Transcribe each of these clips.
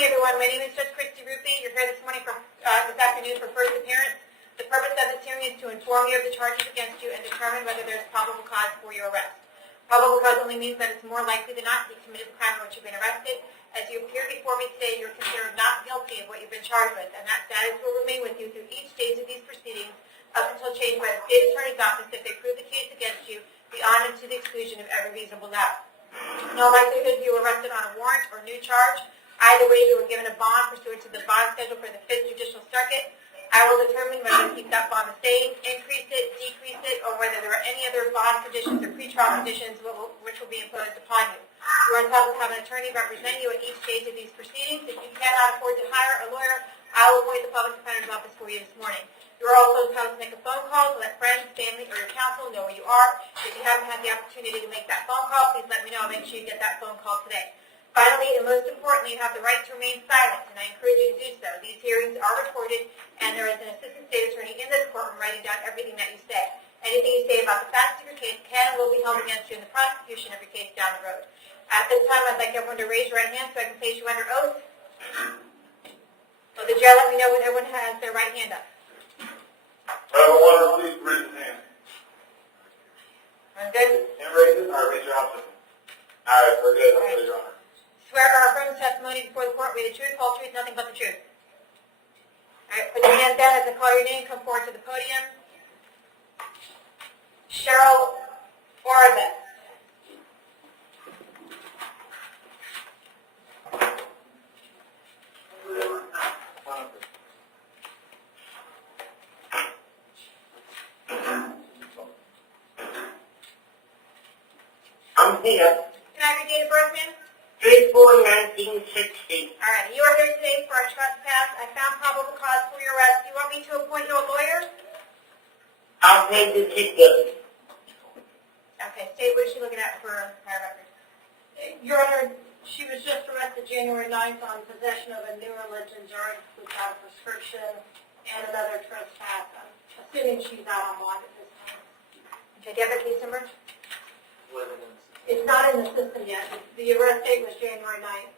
morning, everyone. My name is Judge Ruppe. You're here this morning this afternoon for first appearance. The purpose of this hearing is to inform you of the charges against you and determine whether there is probable cause for your arrest. Probable cause only means that it's more likely than not that you committed the crime for which you've been arrested. As you appear before me today, you're considered not guilty of what you've been charged with, and that status will remain with you through each stage of these proceedings up until changed by the State Attorney's Office if they prove the case against you beyond and to the exclusion of every reasonable doubt. In all likelihood, you were arrested on a warrant or new charge. Either way, you were given a bond pursuant to the bond schedule for the 5th Judicial Circuit. I will determine whether to keep that bond the same, increase it, decrease it, or whether there are any other bond conditions or pretrial conditions which will be imposed upon you. You are entitled to have an attorney represent you at each stage of these proceedings. If you cannot afford to hire a lawyer, I will appoint the Public Defender's Office for you this morning. You are also entitled to make a phone call to let friends, family, or your counsel know where you are. If you haven't had the opportunity to make that phone call, please let me know. I'll make sure you get that phone call today. Finally, and most importantly, you have the right to remain silent, and I encourage you to do so. These hearings are recorded, and there is an assistant state attorney in this courtroom writing down everything that you say. Anything you say about the facts of your case can and will be held against you in the prosecution of your case down the road. At this time, I'd like everyone to raise your right hand so I can place you under oath. So the jail, let me know when everyone has their right hand up. Everyone, please raise your hand. I'm good? Hand raised? All right, raise your hand. All right, we're good. All right. Your Honor. Swear or affirm the testimony before the court will be the truth, whole truth, nothing but the truth. All right, put your hands down as I call your name. Come forward to the podium. Cheryl Orvis. I'm here. Can I have your date of birth, ma'am? 3/4/1960. All right, you are here today for a trespass. I found probable cause for your arrest. Do you want me to appoint you a lawyer? I'll pay the ticket. Okay, state, what is she looking at for prior record? Your Honor, she was just arrested January 9th on possession of a new religion drug without a prescription and another trespass. I'm assuming she's out on bond at this time. Okay, do you have a case number? It's not in the system yet. The arrest date was January 9th.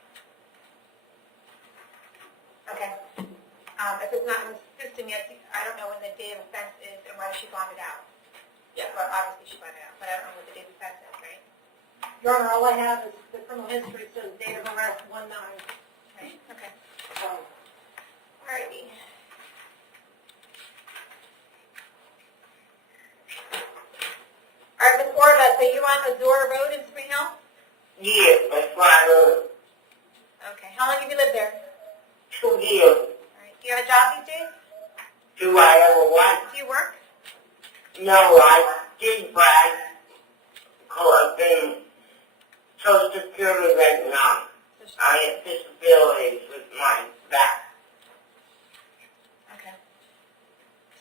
Okay. If it's not in the system yet, I don't know when the date of offense is and whether she bonded out. Yeah, well, obviously she bonded out, but I don't know what the date of offense is, right? Your Honor, all I have is the criminal history says date of arrest 1/9. Right, okay. All righty. All right, Ms. Orvis, are you on Azora Road in Spring Hill? Yes, that's right. Okay. How long have you lived there? 2 years. All right. Do you have a job these days? Do I ever what? Do you work? No, I did, but I collect Social Security right now. I have disabilities with my back. Okay.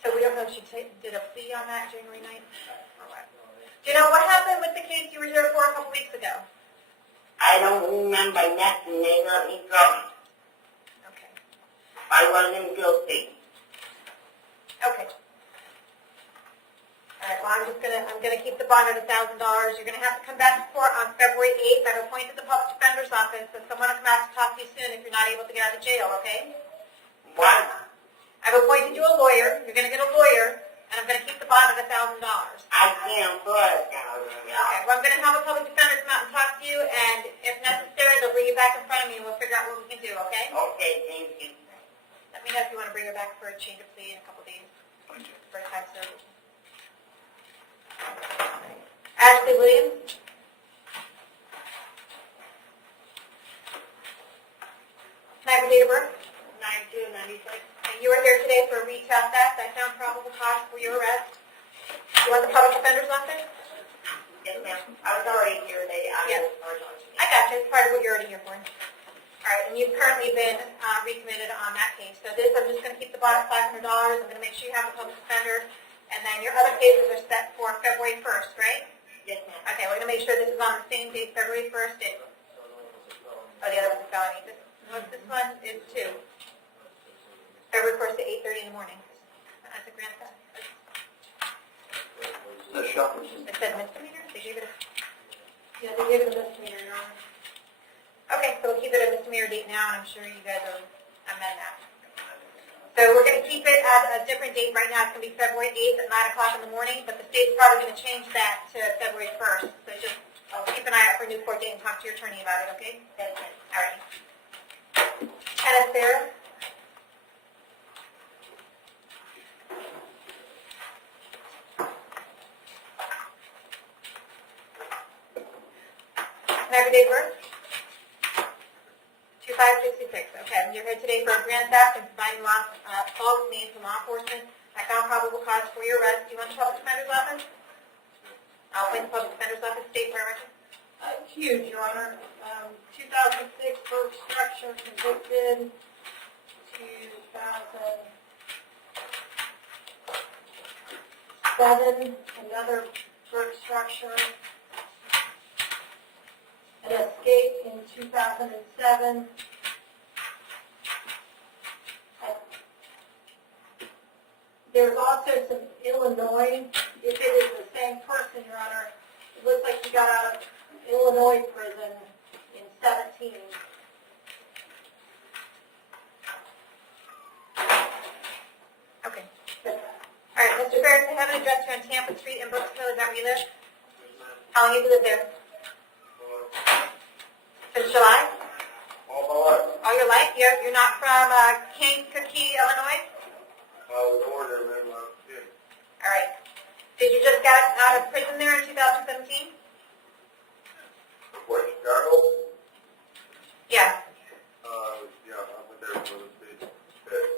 So we don't know if she did a plea on that January 9th or what? Do you know what happened with the case you were here for a couple weeks ago? I don't remember nothing. They let me go. Okay. I wasn't guilty. Okay. All right. Well, I'm gonna keep the bond at $1,000. You're gonna have to come back to court on February 8th. I've appointed the Public Defender's Office, so someone will come out to talk to you soon if you're not able to get out of jail. Okay? What? I've appointed you a lawyer. You're gonna get a lawyer, and I'm gonna keep the bond at $1,000. I can't afford it now. Okay. Well, I'm gonna have a public defender come out and talk to you, and if necessary, they'll bring you back in front of me, and we'll figure out what we can do. Okay? Okay, thank you. Let me know if you want to bring her back for a change of plea in a couple days for a time served. Ashley Williams. Can I have your date of birth? 9/2/96. And you are here today for a retail theft. I found probable cause for your arrest. You want the public defender's office? Yes, ma'am. I was already here. Yes. I got you. It's part of what you're already here for. All right, and you've currently been recommitted on that case. So this, I'm just going to keep the bond at $500. I'm going to make sure you have a public defender. And then your other cases are set for February 1st, right? Yes, ma'am. Okay, we're going to make sure this is on the same date, February 1st. Oh, the other one's a felony. This one is 2. February 1st at 8:30 in the morning. That's a grand theft. The shopper. It said misdemeanor? They gave it a misdemeanor, Your Honor. Okay, so we'll keep it a misdemeanor date now, and I'm sure you guys will amend that. So we're going to keep it at a different date. Right now, it's going to be February 8th at 9 o'clock in the morning, but the state's probably going to change that to February 1st. So just keep an eye out for a new court date and talk to your attorney about it, okay? All right. Kenneth Sarah? Can I have your date of birth? 2566. Okay, you're here today for a grand theft and providing false names to law enforcement. I found probable cause for your arrest. Do you want the public defender's office? I'll appoint the public defender's office. State for record. Huge, Your Honor. 2006 Burke structure convicted. 2007 another Burke structure. An escape in 2007. There's also some Illinois, if it is the same person, Your Honor, it looks like he got out of Illinois prison in 17. Okay. All right, Mr. Ferris, I have an address here on Tampa Street in Brooksville. Is that where you live? How long have you lived there? Since July? All my life. All your life? You're not from Kankakee, Illinois? I was born there, man, when I was a kid. All right. Did you just get out of prison there in 2017? What, Chicago? Yeah. Yeah, I went there for the state.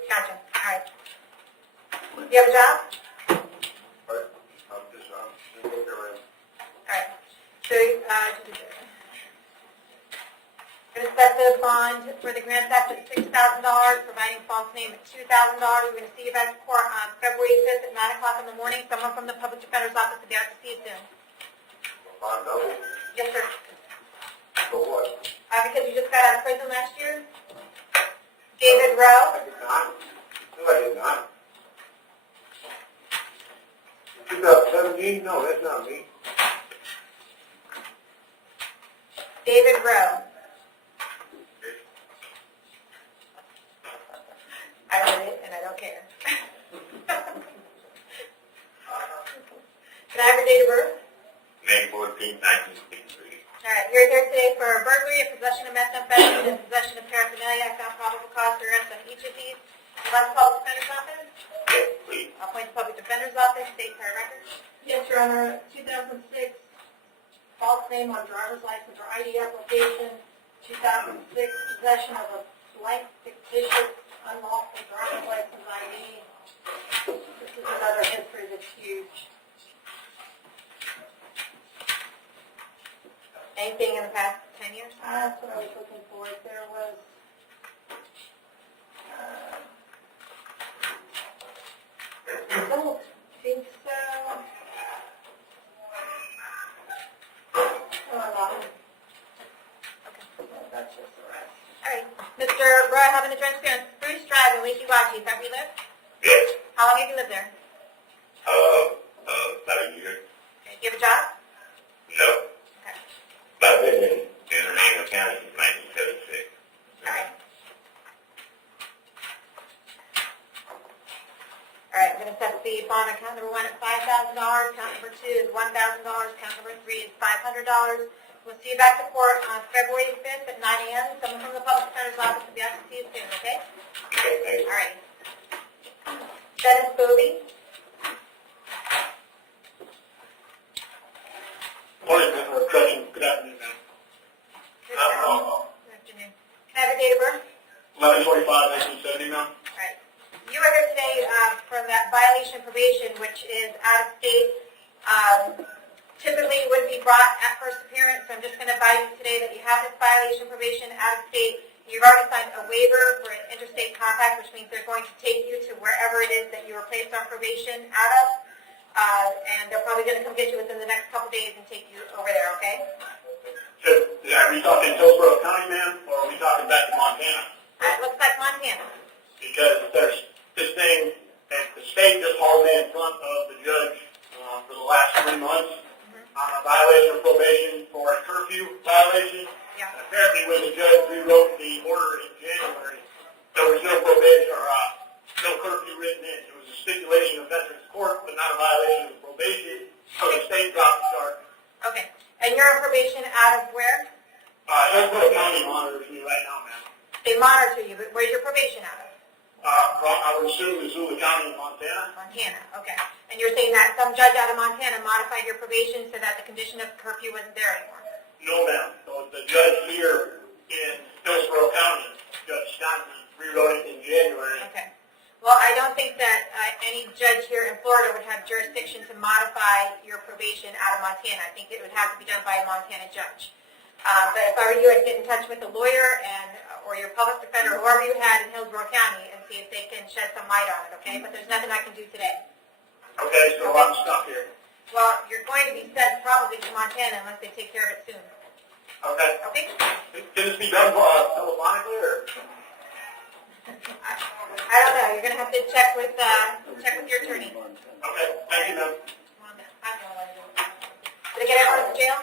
Gotcha. All right. Do you have a job? Right. I'm just looking around. All right. So, going to set the bond for the grand theft at $6,000, providing false name at $2,000. We're going to see you back at court on February 5th at 9 o'clock in the morning. Someone from the public defender's office will be out to see you soon. $5? Yes, sir. For what? Because you just got out of prison last year. David Rowe. I did not. No, I did not. 2017? No, that's not me. David Rowe. I read it, and I don't care. Can I have your date of birth? May 14, 1963. All right, you're here today for a burglary, a possession of methamphetamine, and possession of paraphernalia. I found probable cause for arrest on each of these. You want the public defender's office? Yes, please. I'll point the public defender's office, state for record. Yes, Your Honor. 2006 false name on driver's license or ID application. 2006 possession of a blank fictitious unlawful driver's license ID. This is another history that's huge. Anything in the past 10 years? That's what I was looking for. There was, I don't think so. That's just the rest. All right. Mr. Roy, I have an address here on Spruce Drive in Weeki-Wachee. Is that where you live? Yes. How long have you lived there? About a year. Okay. Do you have a job? No. Okay. I've been in Hernando County since 1976. All right. All right, I'm going to set the bond account number 1 at $5,000. Count number 2 is $1,000. Count number 3 is $500. We'll see you back to court on February 5th at 9 a.m. Someone from the public defender's office will be out to see you soon, okay? Okay, thank you. All right. Dennis Bovee. Morning, Mr. President. Good afternoon, ma'am. Good afternoon. Can I have a date of birth? 11/25/1970, ma'am. All right. You are here today for that violation of probation, which is out of state. Typically, it would be brought at first appearance, so I'm just going to advise you today that you have this violation of probation out of state. You've already signed a waiver for an interstate compact, which means they're going to take you to wherever it is that you were placed on probation out of, and they're probably going to come get you within the next couple days and take you over there, okay? So, are we talking Hillsborough County, ma'am, or are we talking back to Montana? It looks like Montana. Because there's this thing, and the state just hauled me in front of the judge for the last 3 months on a violation of probation for a curfew violation, Yeah. Apparently when the judge rewrote the order in January, there was no probation or, no curfew written in. It was a stipulation of veterans court, but not a violation of probation, so the state dropped the charge. Okay. And you're on probation out of where? Hillsborough County monitors me right now, ma'am. They monitor you, but where's your probation out of? I would assume Missoula County in Montana. Montana, okay. And you're saying that some judge out of Montana modified your probation so that the condition of curfew wasn't there anymore? No, ma'am. So the judge here in Hillsborough County, Judge Stanton, rewrote it in January. Okay. Well, I don't think that any judge here in Florida would have jurisdiction to modify your probation out of Montana. I think it would have to be done by a Montana judge. But if I were you, I'd get in touch with a lawyer or your public defender, whoever you had in Hillsborough County, and see if they can shed some light on it, okay? But there's nothing I can do today. Okay, so I'm stuck here. Well, you're going to be sent probably to Montana unless they take care of it soon. Okay. Okay? Can this be done telephonically or? I don't know. You're going to have to check with your attorney. Okay, thank you, ma'am. Did I get everyone to jail?